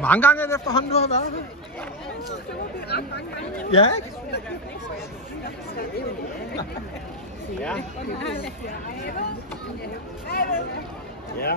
Hvor mange gange er det efterhånden, du har været her? Ja, ikke? Ja. Ja.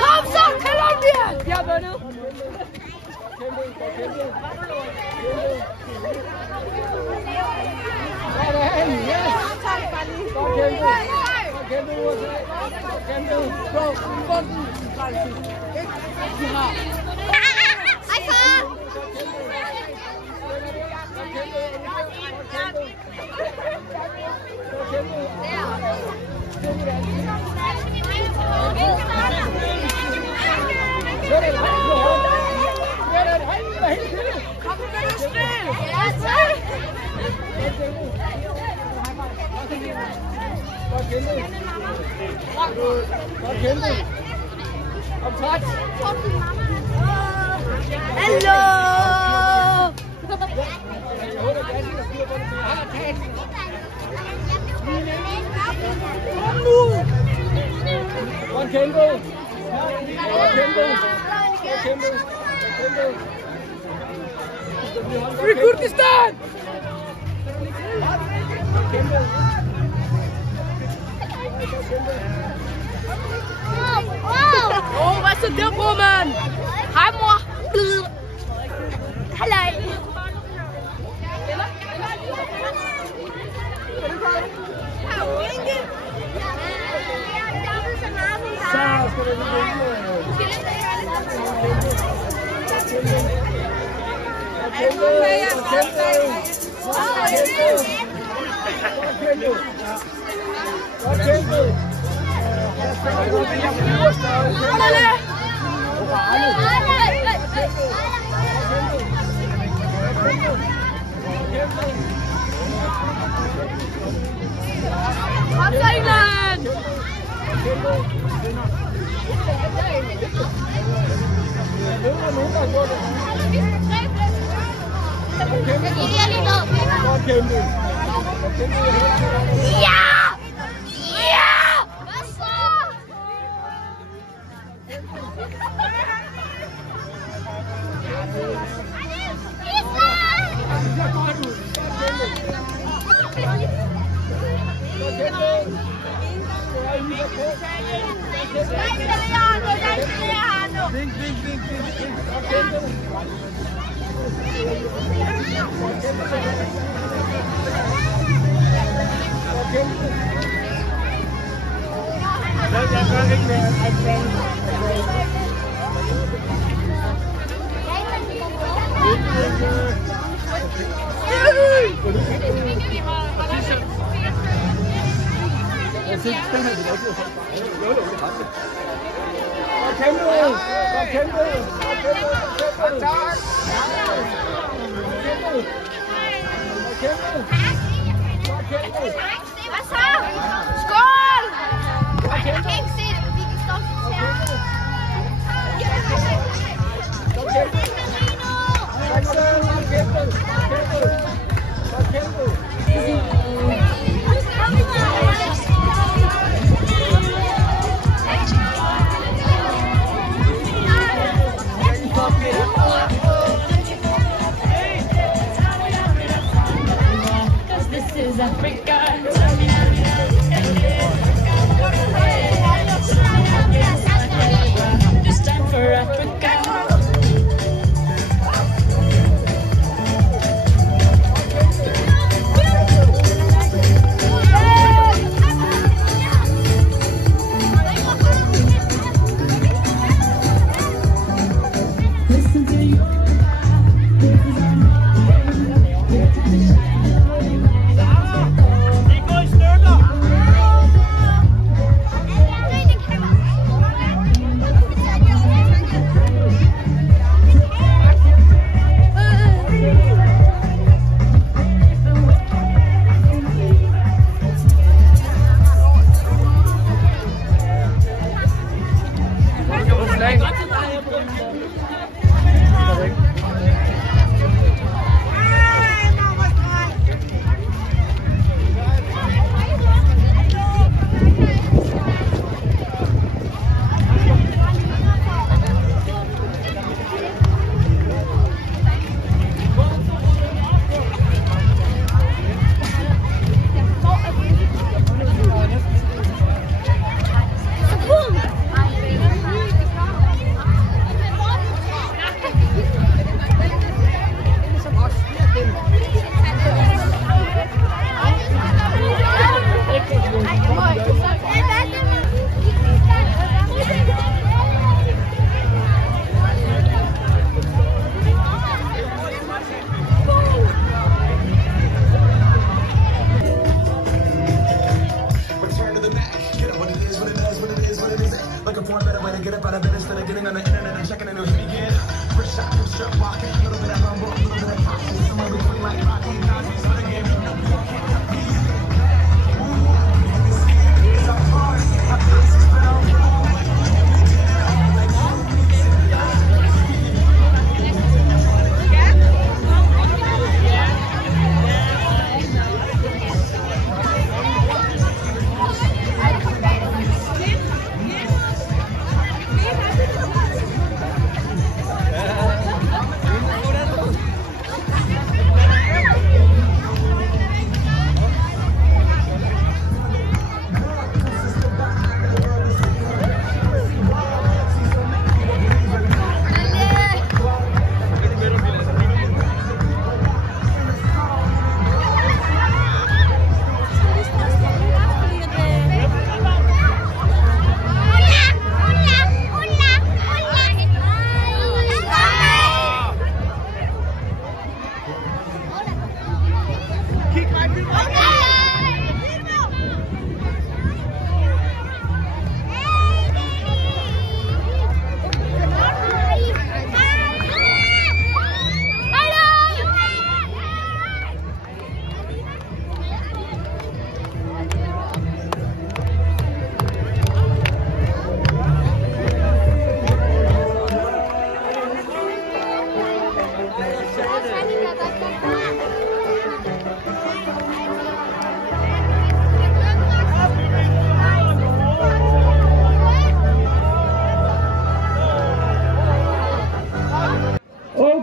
Kom så, Colombia! Vi har vundet. Hallo! Kurdistan! Åh, hvad så der, bror, mand? Hej, mor. Halløj. Kom så, England! Ja! Ja! Hvad så? Hvad så? Skål! Jeg kan ikke se det, men vi kan stå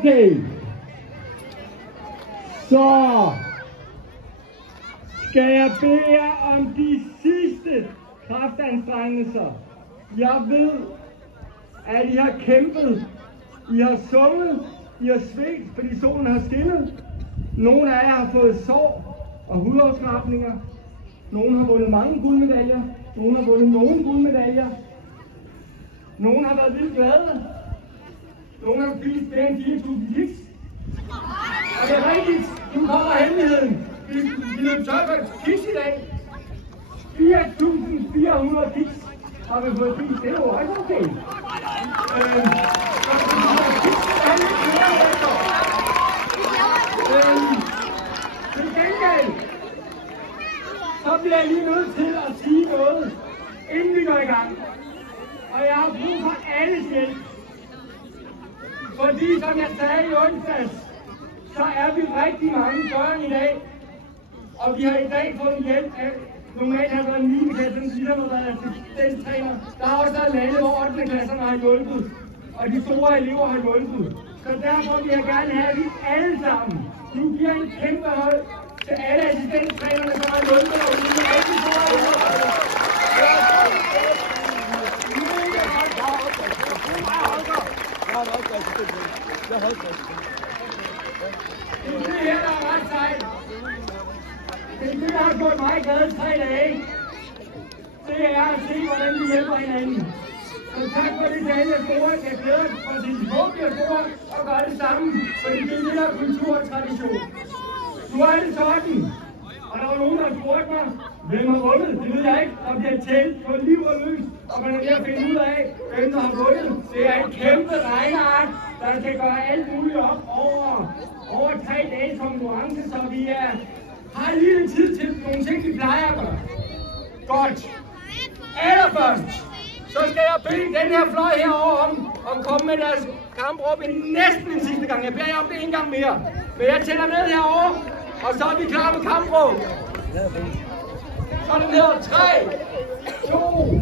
Okay, så skal jeg bede jer om de sidste kraftanstrengelser. Jeg ved, at I har kæmpet, I har sunget, I har svedt, fordi solen har skinnet. Nogle af jer har fået sår og hudafskrabninger. Nogle har vundet mange guldmedaljer. Nogle har vundet nogle guldmedaljer. Nogle har været vildt glade. Nogle har spist mere end 4.000 kiks. Og det er rigtigt, nu kommer hemmeligheden. Vi løb tør for kiks i dag. 4.400 kiks har vi fået spist. Det er jo også okay. Til gengæld, så bliver jeg lige nødt til at sige noget, inden vi går i gang. Og jeg har brug for alles hjælp. Fordi sige, som jeg sagde i onsdags, så er vi rigtig mange børn i dag. Og vi har i dag fået hjælp af, normalt har der været 9. klasse, som siger, der er assistenttræner. Der er også der lande, hvor 8. klasserne har hjulpet, og de store elever har hjulpet. Så derfor vil jeg gerne have, at vi alle sammen nu giver en kæmpe hold til alle assistenttrænerne, som har hjulpet og ude. Rigtig store elever. Det er her, der er ret sejt. Det er det, der har gjort mig glad 3 dage. Det er at se, hvordan vi hjælper hinanden. Så tak for det, Daniel Store. Jeg glæder mig for at de håber, bliver store og gør det sammen. Fordi det er det, der er kultur og tradition. Nu er det sådan. Og der var nogen, der spurgte mig, hvem har vundet? Det ved jeg ikke. Om det er tælt på liv og løs. Og man er ved at finde ud af, hvem der har vundet. Det er et kæmpe regneark, der kan gøre alt muligt op over 3 dages konkurrence. Så vi har lige lidt tid til nogle ting, vi plejer at gøre. Godt. Allerførst, så skal jeg bede den her fløj herovre om at komme med deres kampråb næsten en sidste gang. Jeg beder jer om det en gang mere. Men jeg tæller ned herovre, og så er vi klar med kampråb. Så er det ned. 3, 2,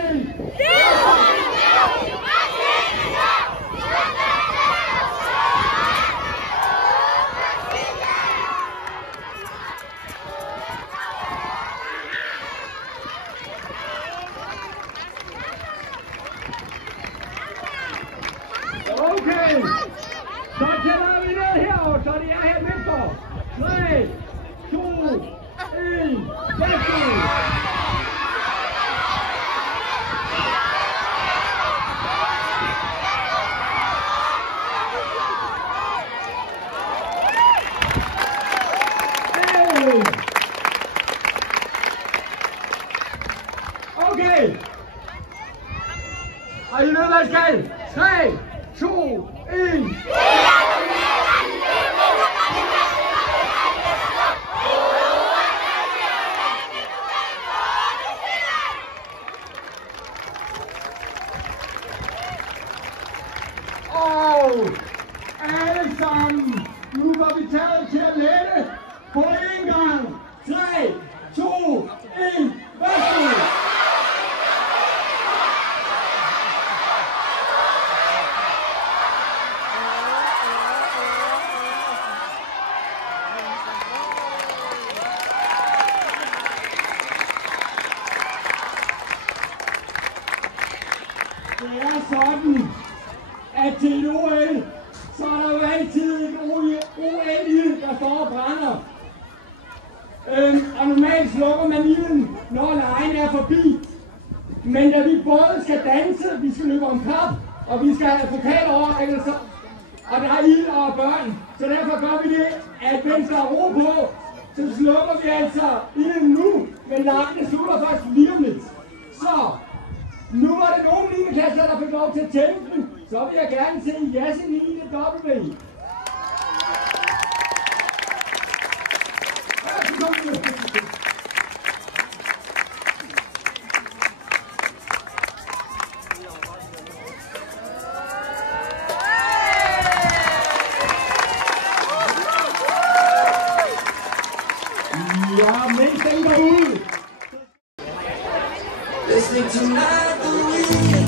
1. Okay, så tæller vi ned herovre, så det er her venstre. 3, 2, 1, værsgo! Okay, har I noget, hvad skal? 3, 2, 1. Og alle sammen, nu går vi taget til at lette på en gang. 3, 2, 1, værsgo! Det er sådan, at til et OL, så er der jo altid en OL-ild, der står og brænder. Og normalt slukker man ilden, når legen er forbi. Men da vi både skal danse, vi skal løbe om kap, og vi skal have pokaloverrækkelser, og der er ild og børn. Så derfor gør vi det, at mens der er ro på, så slukker vi altså ilden nu, men legen slutter først lige om lidt. Så nu var det nogle 9. klasser, der fik lov til at tælle den, så vil jeg gerne se Yasin W. Ja, mens den går ud. Listening tonight the weekend.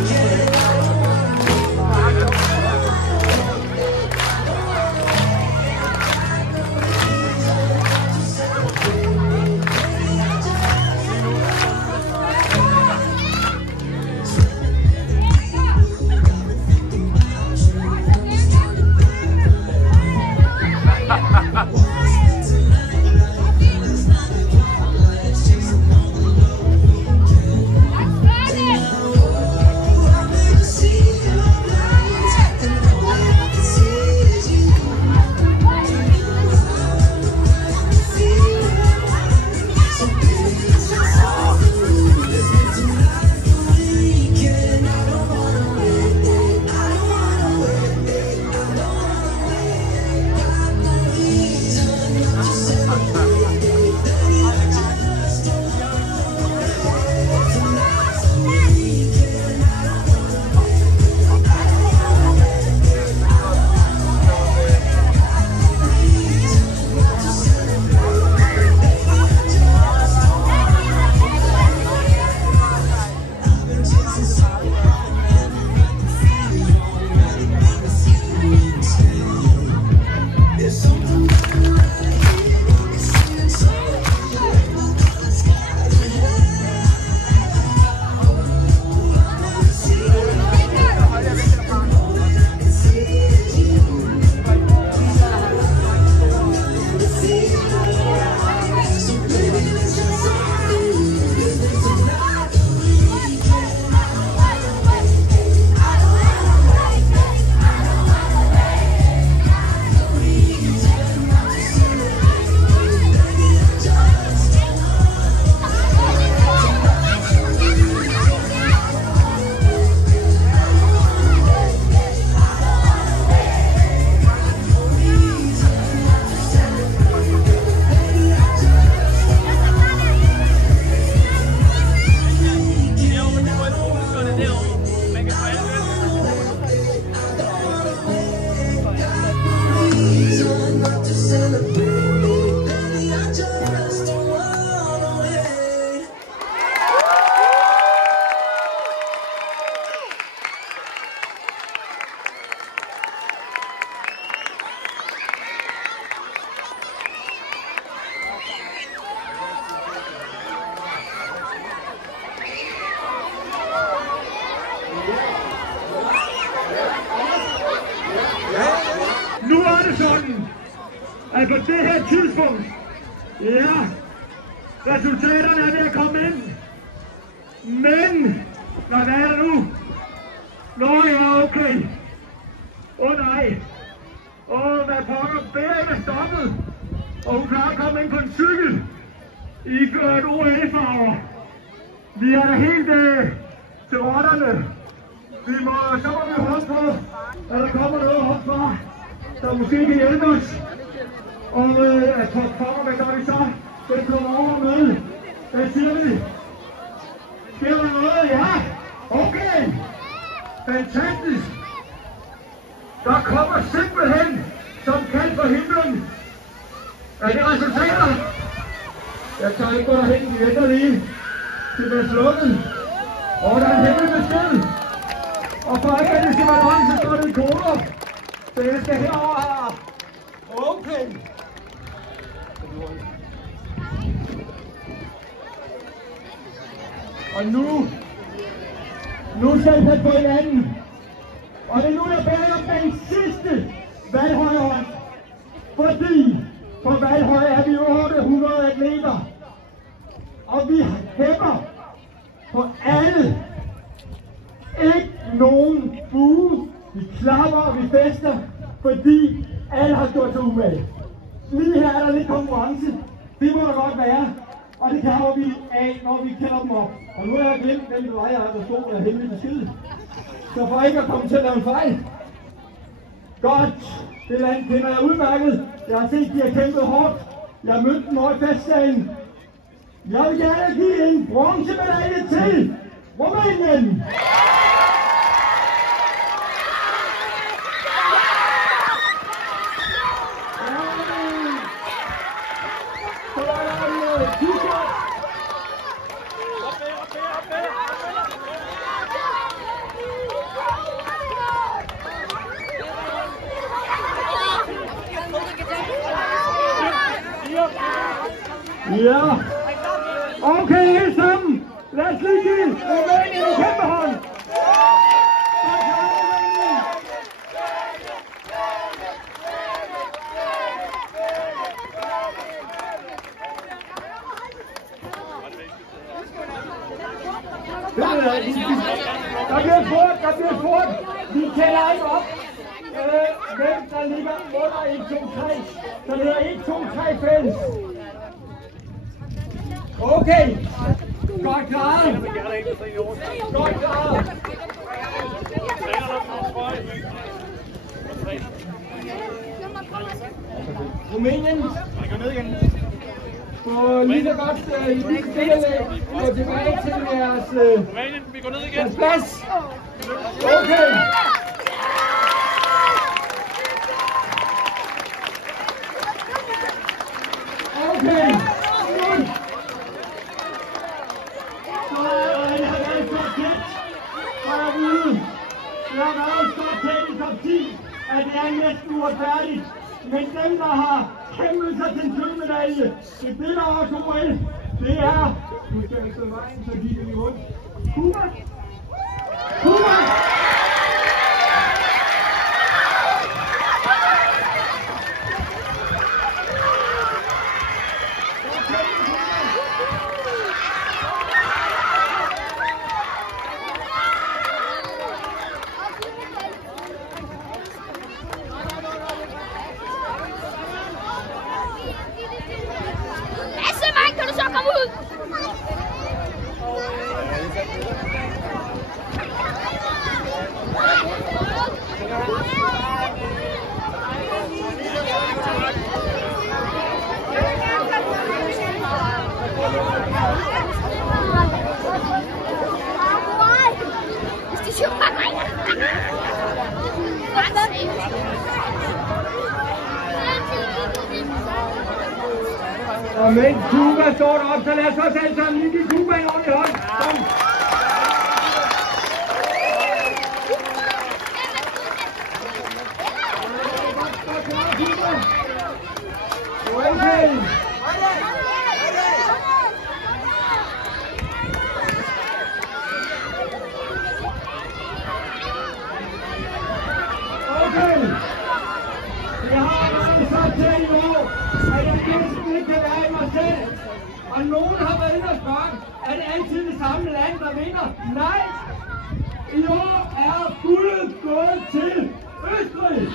det sådan, at på det her tidspunkt, ja, resultaterne er ved at komme ind. Men, hvad er det nu? Nå ja, okay. Nej. Hvad pokker, Berit er stoppet. Og hun klarer at komme ind på en cykel. Iført OL-farver. Vi er da helt til rotterne. Så må vi håbe på, at der kommer noget opfra, der måske kan hjælpe os. Og at få pokker, hvad gør vi så? Det kommer over med. Hvad siger vi? Sker der noget? Ja. Okay. Fantastisk. Der kommer simpelthen, som kan på himlen. Er det resultater? Jeg tager ikke gå derhen, vi venter lige til det er slukket. Og der er en hemmelig besked. Og for ikke at det skal være løgn, så står det i koder. Så jeg skal herover her. Okay. Og nu skal jeg på hinanden. Og det er nu, jeg bærer om den sidste valghøjhånd. Fordi på valghøj er vi 800 atleter. Og vi hæpper på alle. Ikke nogen bue. Vi klapper og vi fester, fordi alle har gjort sig umage. Lige her er der lidt konkurrence. Det må der godt være. Og det tager vi af, når vi kender dem op. Og nu har jeg glemt, hvem det var, jeg der stod med hemmelig besked. Så for ikke at komme til at lave en fejl. Godt. Det land kender jeg udmærket. Jeg har set, de har kæmpet hårdt. Jeg har mødt dem over i festsagen. Jeg vil gerne give en bronzemedalje til Rumænien. Ja, okay alle sammen, lad os lige give Rumænien en kæmpe hånd. Der bliver spurgt, vi tæller ikke op, hvem der ligger under 1, 2, 3, så det er 1, 2, 3 fælles. Okay, godt klaret. Godt klaret. Rumænien. Få lige så godt lige stille og tilbage til jeres plads. Okay. Okay. Jeg har været så tæt i top 10, at det er næsten uretfærdigt. Men dem, der har kæmpet sig til en sølvmedalje, det er det, der også OL. Det er... Nu skal jeg stå i vejen, så kigger vi rundt. Cuba! Cuba! Og mens Cuba står deroppe, så lad os også alle sammen lige give Cuba en ordentlig hånd. Kom. Okay. Okay. Vi har Og nogen har været inde og spørge, er det altid det samme land, der vinder? Nej! I år er guldet gået til Østrig!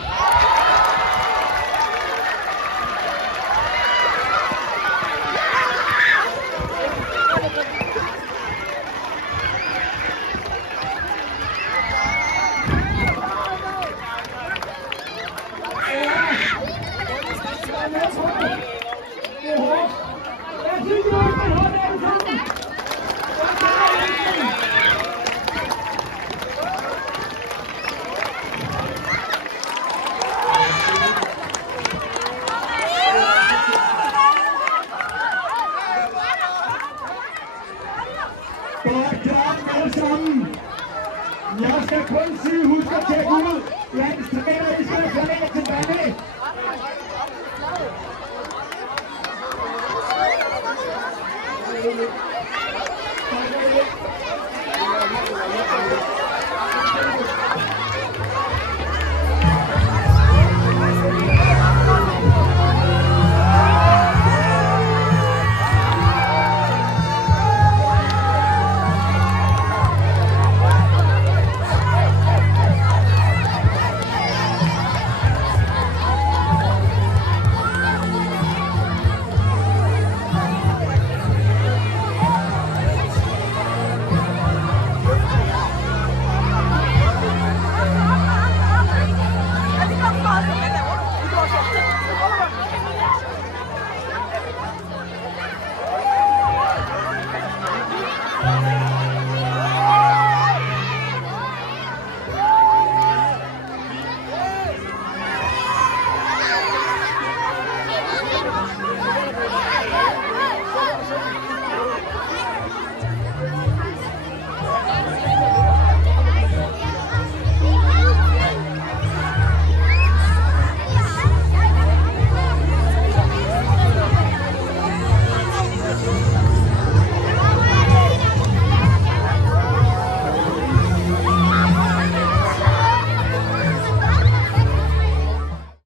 Jeg skal kun sige, husk at tjekke ud.